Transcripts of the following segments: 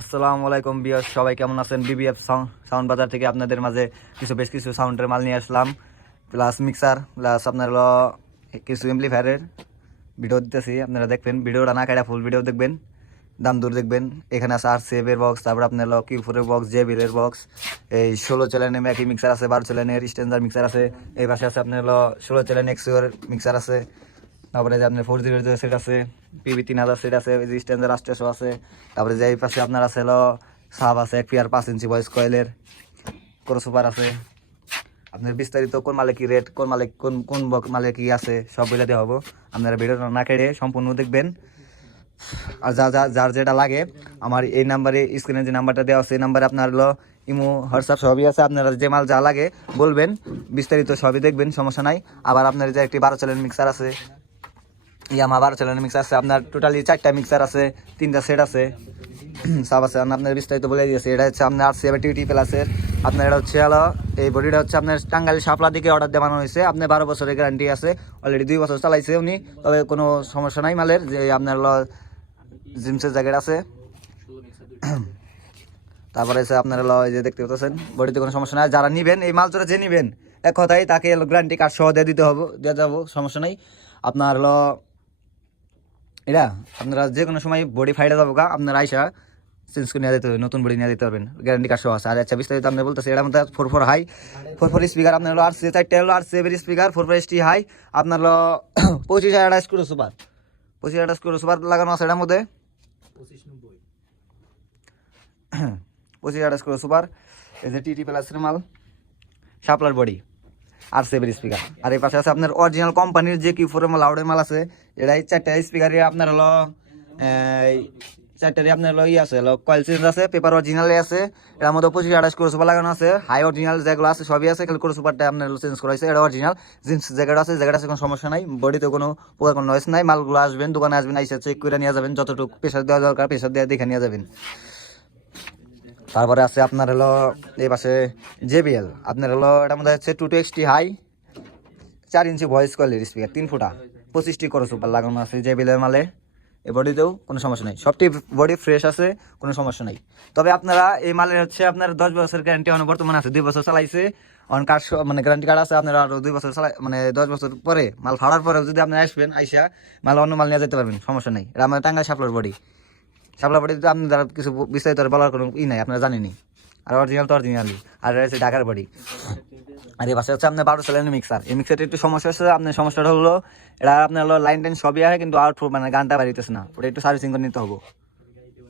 আসসালামু আলাইকুম বিয়াস সবাই কেমন আছেন? বিবিএফ সাউন্ড বাজার থেকে আপনাদের মাঝে কিছু বেশ কিছু সাউন্ডের মাল নিয়ে আসলাম। প্লাস মিক্সার প্লাস আপনার হলো কিছু এমপ্লিফায়ারের ভিডিও দিতেছি। আপনারা দেখবেন, ভিডিওটা না কাটা ফুল ভিডিও দেখবেন, দাম দূর দেখবেন। এখানে আছে আর সেভের বক্স তারপর আপনার হলো কিউফোরের বক্স জেবিরের বক্স এই ষোলো চ্যালেনের ম্যাকি মিক্সার আছে, বারো চ্যালেনের স্ট্যান্ডার মিক্সার আছে। এই পাশে আছে আপনার হলো ষোলো চ্যালেন এক্সিওর মিক্সার আছে। তারপরে যে আপনার ফোর জিরো জিরো সেট আছে, পিবি তিন হাজার সেট আছে স্ট্যান্ডার আষ্টশো আছে। তারপরে যে এই পাশে আপনার আছে হলো সাব আছে, এক পিয়ার পাঁচ ইঞ্চি ভয়েস কয়েলের, কোনো সুপার আছে। আপনার বিস্তারিত কোন মালে কি রেট কোন মালে কোন কোন মালে কি আছে, সব দেওয়া হব। আপনারা ভিডিও না কেড়ে সম্পূর্ণ দেখবেন। আর যা যা, যার যেটা লাগে, আমার এই নাম্বারে স্ক্রিনে যে নাম্বারটা দেওয়া আছে, এই নাম্বারে আপনার হলো ইমো, হোয়াটসঅ্যাপ সবই আছে। আপনারা যে মাল যা লাগে বলবেন, বিস্তারিত সবই দেখবেন, সমস্যা নাই। আবার আপনার যে একটি বারো চ্যানেল মিক্সার আছে ইয়ামা বারো চ্যানেল মিক্সার আছে, আপনার টোটালি চারটা মিক্সার আছে, তিনটা সেট আছে। সব আছে আপনার বিস্তারিত বলে দিয়েছি। এটা হচ্ছে আপনার আর সেভেন টিউটি প্লাসের আপনার এটা হচ্ছে হলো, এই বডিটা হচ্ছে আপনার টাঙ্গাইল শাপলা দিকে অর্ডার দেওয়ানো হয়েছে। আপনার বারো বছরের গ্যারান্টি আছে অলরেডি দুই বছর চালাইছে উনি, তবে কোনো সমস্যা নাই মালের, যে আপনার হলো জিমসের জ্যাকেট আছে। তারপরে এসে আপনার হলো, এই যে দেখতে পাচ্ছেন বডিতে কোনো সমস্যা নাই। যারা নিবেন, এই মাল যে নিবেন, এক কথাই তাকে গ্যারান্টি কার্ড সহ দিয়ে দিতে হবে দেওয়া যাব, সমস্যা নাই। আপনার হলো এটা আপনারা যে কোনো সময় বডি ফাইটে যাব গা, আপনার আইসা চেঞ্জ করে নিয়ে যেতে হবে, নতুন বডি নিয়ে যেতে পারবেন। গ্যারান্টি কার্ড সহ আছে। আর আচ্ছা বিস্তারিত আপনি বলতেছে এটা মধ্যে four four high four four speaker আপনার হলো আর সি চারটে হলো আর সেভের speaker four four S T high আপনার হলো পঁচিশ হাজার স্ক্রু সুপার। পঁচিশ হাজার স্ক্রু সুপার লাগানো আছে এটার মধ্যে। পঁচিশ হাজার স্ক্রু সুপার। এই যে টিটি প্লাসের মাল শাপলার বডি আর সেভের স্পিকার আর এই পাশে আছে আপনার অরিজিনাল কোম্পানির যে কি ফোর লাউডের মাল আছে, এটাই চারটা স্পিকারে আপনার হলো, এই চারটারে আপনার হলো ই আছে, হলো কয়েল চেঞ্জ আছে পেপার অরিজিনালে আছে, এটার মধ্যে পঁচিশ আঠাশ করে সুপার লাগানো আছে হাই অরিজিনাল যেগুলো আছে সবই আছে, খালি করে সুপারটা আপনার চেঞ্জ করা হয়েছে, এটা অরিজিনাল জিন্স জ্যাকেট আছে জ্যাকেট আছে কোনো সমস্যা নাই বডিতে কোনো পোকা কোনো নয়েস নাই, মালগুলো আসবেন, দোকানে আসবেন, আইসা চেক করে নিয়ে যাবেন, যতটুকু প্রেশার দেওয়া দরকার প্রেশার দেওয়া দেখে নিয়ে যাবেন। তারপরে আছে আপনার হলো এই পাশে জেবিএল। আপনার হলো এটার মধ্যে হচ্ছে টু টু এক্সটি হাই চার ইঞ্চি ভয়েস কোয়ালিটির স্পিকার তিন ফুটা। পঁচিশটি করে সুপার লাগানো আছে জেবিএলের মালে। এই বডিতেও কোনো সমস্যা নেই। সবটি বডি ফ্রেশ আছে, কোনো সমস্যা নেই। তবে আপনারা এই মালের হচ্ছে আপনার দশ বছরের গ্যারান্টি অনেক বর্তমানে আছে, দুই বছর চালাইছে। অন কার্ড মানে গ্যারান্টি কার্ড আছে, আপনারা আরও দুই বছর চালাই মানে দশ বছর পরে মাল ফাড়ার পরে যদি আপনি আসবেন, আইসা, মাল অন্য মাল নিয়ে যেতে পারবেন, সমস্যা নেই। এটা আমাদের টাঙ্গা সাপলার বডি সাপলা বডি তো আপনার দ্বারা কিছু বিস্তারিত বলার কোনো ই নাই, আপনারা জানেনি আর অরিজিনাল তো অরিজিনালি আর হচ্ছে ঢাকার বাড়ি। আর এই পাশে হচ্ছে আপনার বারো চালানের মিক্সার এই মিক্সারটা একটু সমস্যা হচ্ছে, আপনার সমস্যাটা হলো, এটা আপনার হলো লাইন টাইন সবই আছে কিন্তু আউট মানে গানটা বাড়িতেছে না। ওটা একটু সার্ভিসিং করে নিতে হবে।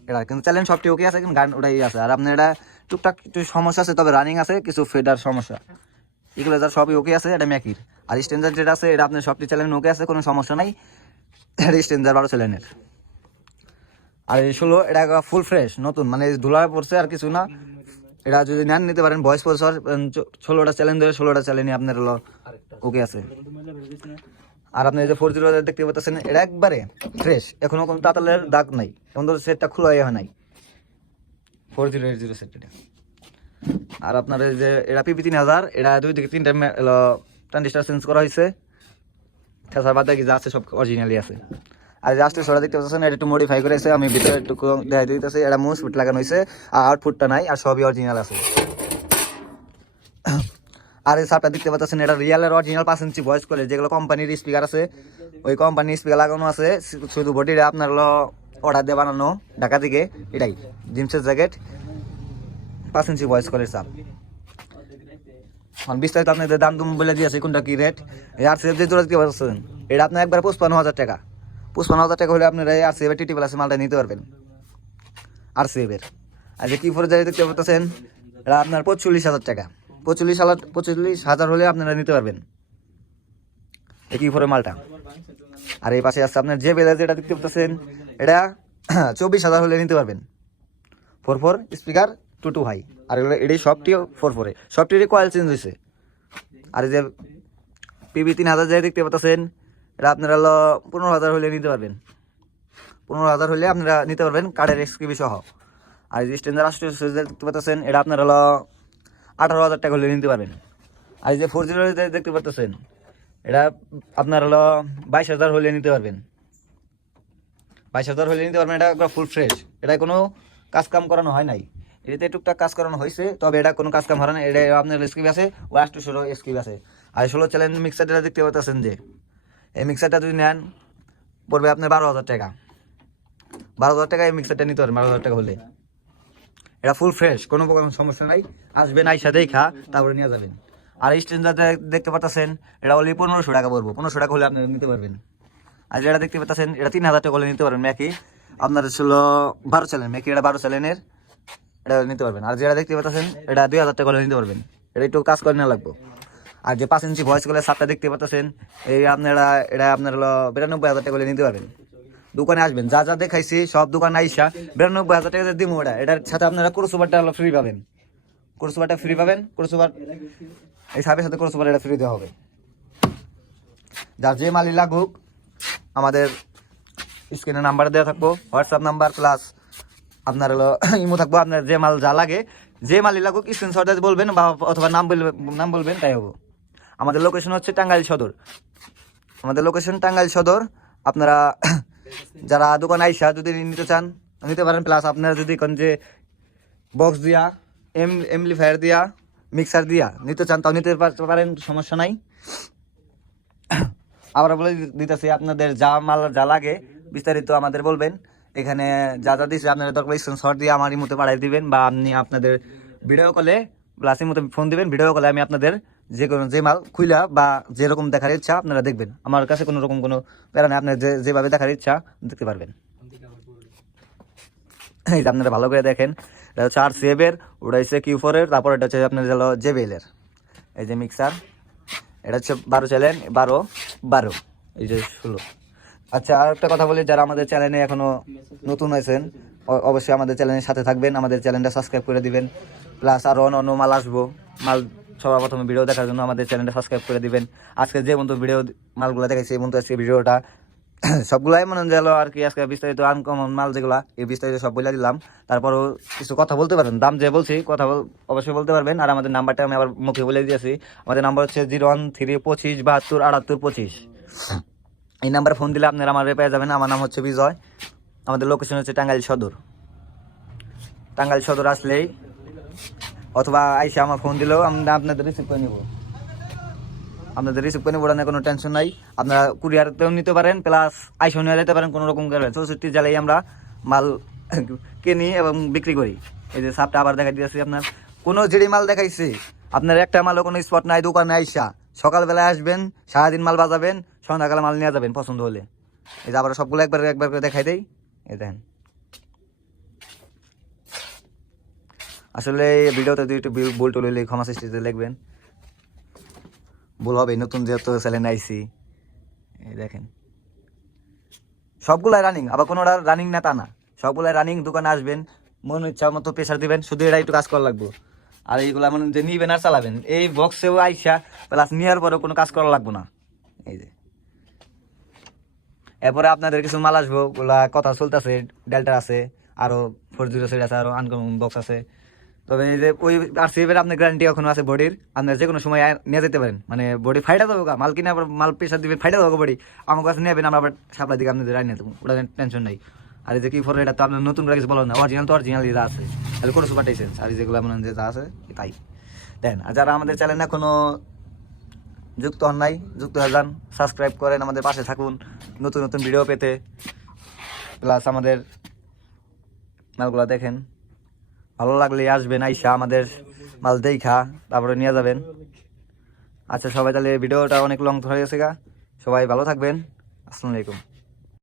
এটা, কিন্তু চ্যালেঞ্জ সবটি ওকে আছে, কিন্তু গান ওটাই আছে। আর আপনার এটা টুকটাক একটু সমস্যা আছে, তবে রানিং আছে, কিছু ফেডার সমস্যা। এগুলো যার সবই ওকে আছে, এটা ম্যাকির আর স্টেঞ্জার যেটা আছে, এটা আপনার সবটি চ্যালেঞ্জ ওকে আছে, কোনো সমস্যা নাই। এটা স্টেঞ্জার বারো চ্যালেঞ্জের আর এই ষোলো, এটা ফুল ফ্রেশ নতুন মানে ধুলা পড়ছে আর কিছু না। এটা যদি নেন, নিতে পারেন ভয়েস প্রসেসর ষোলোটা চ্যালেঞ্জ ধরে ষোলোটা চ্যালেঞ্জ আপনার হলো ওকে আছে। আর আপনি যে ফোর জিরো দেখতে পাচ্ছেন, এটা একবারে ফ্রেশ এখনও কোনো তাতালের দাগ নাই, এখন তো সেটটা খোলা হয় নাই। Four zero eight zero set এটা। আর আপনার যে, এটা পিপি তিন হাজার, এটা দুই থেকে তিনটা ট্রানজিস্টার চেঞ্জ করা হয়েছে। তাছাড়া বাদ বাকি যা আছে সব অরিজিনালি আছে। আর জাস্ট সোডা দেখতে পাচ্ছেন, এটা একটু মডিফাই করেছে আমি ভিতরে একটু দেখাই দিতেছি এটা মুস লাগানো হয়েছে, আর আউটফুটটা নাই, আর সবই অরিজিনাল আছে। আর এই সারটা দেখতে পাচ্ছেন, এটা রিয়ালের অরিজিনাল পাঁচ ইঞ্চি ভয়েস করে যেগুলো কোম্পানির স্পিকার আছে, ওই কোম্পানির স্পিকার লাগানো আছে শুধু বডিটা আপনার হলো অর্ডার দিয়ে বানানো, ঢাকা থেকে, এটাই জিন্সের জ্যাকেট পাঁচ ইঞ্চি ভয়েস করে সাপ এখন বিস্তারিত আপনাদের দাম দুম বলে দিয়েছে, কোনটা কি রেট আর সিএফ যে জোড়া দেখতে পাচ্ছেন, এটা আপনার একবার পঁচপান্ন হাজার টাকা। পঁচপান্ন হাজার টাকা হলে আপনারা আর সিএফের টিটি প্লাসে মালটা নিতে পারবেন। আর সিএফের আর যে কি ফোর যাই দেখতে পাচ্ছেন, এটা আপনার পঁচল্লিশ হাজার টাকা। পঁচল্লিশ হাজার পঁচল্লিশ হাজার হলে আপনারা নিতে পারবেন। কি ফোরের মালটা? আর এই পাশে আছে আপনার যে বেলা যেটা দেখতে পাচ্ছেন, এটা চব্বিশ হাজার হলে নিতে পারবেন। Four four speaker, two two high. আর এগুলো, এটাই সবটিও ফোর ফোরে। সবটিরই কয়েল চেঞ্জ হয়েছে আর এই যে পিবি তিন হাজার যে দেখতে পাচ্ছেন এটা আপনারা হলো পনেরো হাজার হলে নিতে পারবেন। পনেরো হাজার হলে আপনারা নিতে পারবেন কার্ডের এক্সকিবি সহ। আর যে স্ট্যান্ডার রাষ্ট্রীয় দেখতে পাচ্ছেন, এটা আপনারা হলো আঠারো হাজার টাকা হলে নিতে পারবেন। আর যে ফোর জিরো দেখতে পাচ্ছেন, এটা আপনার হলো বাইশ হাজার হলে নিতে পারবেন। বাইশ হাজার হলে নিতে পারবেন, এটা ফুল ফ্রেশ এটা কোনো কাজ কাম করানো হয় নাই। এটাতে টুকটাক কাজ করানো হয়েছে তবে এটা কোনো কাজ কাম হয় না। এটা আপনার স্কিপ আছে ওয়াশ টু ষোলো স্কিপ আছে। আর ষোলো চ্যালেঞ্জ মিক্সারটা দেখতে পাচ্ছেন যে এই মিক্সারটা যদি নেন, পড়বে আপনার বারো হাজার টাকা। বারো হাজার টাকা এই মিক্সারটা নিতে পারেন, বারো হাজার টাকা হলে। এটা ফুল ফ্রেশ কোনো প্রকার সমস্যা নাই। আসবেন আইসা দেখা, তারপরে নিয়ে যাবেন। আর এই দেখতে পাচ্ছেন এটা হলে পনেরোশো টাকা পড়ব। পনেরোশো টাকা হলে আপনি নিতে পারবেন। আর যেটা দেখতে পাচ্ছেন এটা তিন হাজার টাকা হলে নিতে পারবেন ম্যাকি আপনার ছিল বারো চ্যালেন ম্যাকি এটা বারো চ্যালেনের এটা নিতে পারবেন। আর যেটা দেখতে পাচ্ছেন এটা দুই হাজার টাকা হলে নিতে পারবেন। এটা একটু কাজ করে না লাগবে। আর যে পাঁচ ইঞ্চি ভয়েস কলের সাতটা দেখতে পাচ্ছেন, এই আপনারা, এটা আপনার হলো বিরানব্বই হাজার টাকা নিতে পারবেন। দোকানে আসবেন, যা যা দেখাইছি, সব দোকানে আইসা বিরানব্বই হাজার টাকা দিব ওটা এটার সাথে আপনারা ক্রোসোভারটা হলো ফ্রি পাবেন। ক্রোসোভারটা ফ্রি পাবেন ক্রোসোভার এই সাথে সাথে ক্রোসোভার এটা ফ্রি দেওয়া হবে। যার যে মালই লাগুক, আমাদের স্ক্রিনে নাম্বার দেওয়া থাকব হোয়াটসঅ্যাপ নাম্বার প্লাস আপনার হলো ইমো থাকব, আপনার যে মাল যা লাগে, যে মালই লাগুক স্ক্রিনশট বলবেন বা অথবা নাম বলবেন নাম বলবেন, তাই হব। আমাদের লোকেশন হচ্ছে টাঙ্গাইল সদর। আমাদের লোকেশন টাঙ্গাইল সদর, আপনারা যারা দোকান আইসা যদি নিতে চান, নিতে পারেন। প্লাস আপনারা যদি কোন যে বক্স দিয়া এম এমপ্লিফায়ার দিয়া মিক্সার দিয়া নিতে চান, তাও নিতে পার- পারেন, সমস্যা নাই। আবার বলে দিতেছি, আপনাদের যা মাল যা লাগে, বিস্তারিত আমাদের বলবেন। এখানে যা যা দিচ্ছে আপনারা দরকার শর্ট দিয়ে আমার মতো পাঠাই দিবেন, বা আপনি আপনাদের ভিডিও কলে প্লাসের মতো ফোন দিবেন ভিডিও কলে আমি আপনাদের যে কোনো যে মাল খুইলা বা যেরকম দেখার ইচ্ছা আপনারা দেখবেন। আমার কাছে কোনো রকম কোনো প্যারা নেই আপনার যে, যেভাবে দেখার ইচ্ছা দেখতে পারবেন। যে আপনারা ভালো করে দেখেন, এটা হচ্ছে আর সিএফের ওটা হচ্ছে কিউ ফোরের তারপর এটা হচ্ছে আপনার হলো জেবেলের এই যে মিক্সার এটা হচ্ছে বারো চ্যানেল বারো বারো। এই যে ষোলো। আচ্ছা আর একটা কথা বলি, যারা আমাদের চ্যানেলে এখনও নতুন অ- অবশ্যই আমাদের চ্যানেলের সাথে থাকবেন, আমাদের চ্যানেলটা সাবস্ক্রাইব করে দিবেন। প্লাস আরও অন্য অন্য মাল আসব, মাল সবার প্রথমে ভিডিও দেখার জন্য আমাদের চ্যানেলটা সাবস্ক্রাইব করে দিবেন। আজকে যে মতো ভিডিও মালগুলো দেখাইছি, এই মতো আজকে ভিডিওটা সবগুলাই মনে গেল আর কি, আজকে বিস্তারিত আনকমন মাল যেগুলা, এই বিস্তারিত সব বলে দিলাম। তারপরও কিছু কথা বলতে পারেন, দাম যে বলছি, কথা অবশ্যই বলতে পারবেন। আর আমাদের নাম্বারটা আমি আবার মুখে বলে দিয়েছি। আমাদের নাম্বার হচ্ছে জিরো ওয়ান থ্রি পঁচিশ বাহাত্তর আটাত্তর পঁচিশ। এই নাম্বারে ফোন দিলে আপনারা আমার পেয়ে যাবেন। আমার নাম হচ্ছে বিজয়। আমাদের লোকেশন হচ্ছে টাঙ্গাইল সদর। টাঙ্গাইল সদর আসলেই অথবা আইসে আমার ফোন দিলেও আমরা আপনাদের রিসিভ করে নেব। আপনাদের রিসিভ করে নেব কোনো টেনশন নাই। আপনারা কুরিয়ারতেও নিতে পারেন প্লাস আইসো নিয়ে যেতে পারেন কোনো রকম চৌষট্টি জেলায় আমরা মাল কিনি এবং বিক্রি করি। এই যে সাপটা আবার দেখাই দিয়েছি আপনার। কোনো যেটি মাল দেখাইছি, আপনার একটা মালও কোনো স্পট নাই, দোকানে আইসা। সকালবেলায় আসবেন, সারাদিন মাল বাজাবেন, সন্ধ্যাকালে মাল নিয়ে যাবেন পছন্দ হলে। এই যে আবার সবগুলো একবার একবার করে দেখাই দেয় এই দেখেন। আসলে ভিডিওতে যদি একটু ভুল- টুল হলে ক্ষমা সৃষ্টিতে লিখবেন ভুল হবে, নতুন যেহেতু চ্যানেল আইসি এই দেখেন। সবগুলাই রানিং আবার কোনো রানিং না তা না। সবগুলাই রানিং দোকানে আসবেন, মন ইচ্ছা মতো প্রেশার দিবেন, শুধু এটা একটু কাজ করা লাগবে। আর এইগুলা মানে যে নিবেন আর চালাবেন, এই বক্সেও আইসা প্লাস নেওয়ার পরেও কোনো কাজ করা লাগবো না। এই যে। এরপরে আপনাদের কিছু মাল আসব, ওগুলা কথা চলতেছে ডেল্টা আছে, আরও ফোর জিরো সেট আছে, আরও আনকমন বক্স আছে। তবে এই যে ওই আরসিএফের আপনার গ্যারান্টি এখনও আছে বডির আপনার যে কোনো সময় নিয়ে যেতে পারেন। মানে বডি ফাইটা দেবো মাল কিনে আবার মাল প্রেশার দিবেন ফাইটা দেবো বডি আমার কাছে নেবেন, আমরা আবার সাপ্লাই দিকে আপনাদের রায় নিয়ে দেবো। ওটা টেনশন নাই। আর এই যে কি ফোর এটা তো আপনার নতুন কিছু বলো না। অরিজিনাল তো অরিজিনাল যা আছে। তাহলে কোনো সুপার টেসেন্স আর যেগুলো হয় যে যা আছে তাই। দেন, আর যারা আমাদের চ্যানেলে কোনো যুক্ত হন নাই, যুক্ত হয়ে যান সাবস্ক্রাইব করেন, আমাদের পাশে থাকুন। নতুন নতুন ভিডিও পেতে। প্লাস আমাদের মালগুলো দেখেন। ভালো লাগলে আসবেন, আইসা আমাদের মাল দেখা তারপরে নিয়ে যাবেন। আচ্ছা সবাই, তাহলে ভিডিওটা অনেক লং ধরে গেছে গা। সবাই ভালো থাকবেন। আসসালামু আলাইকুম।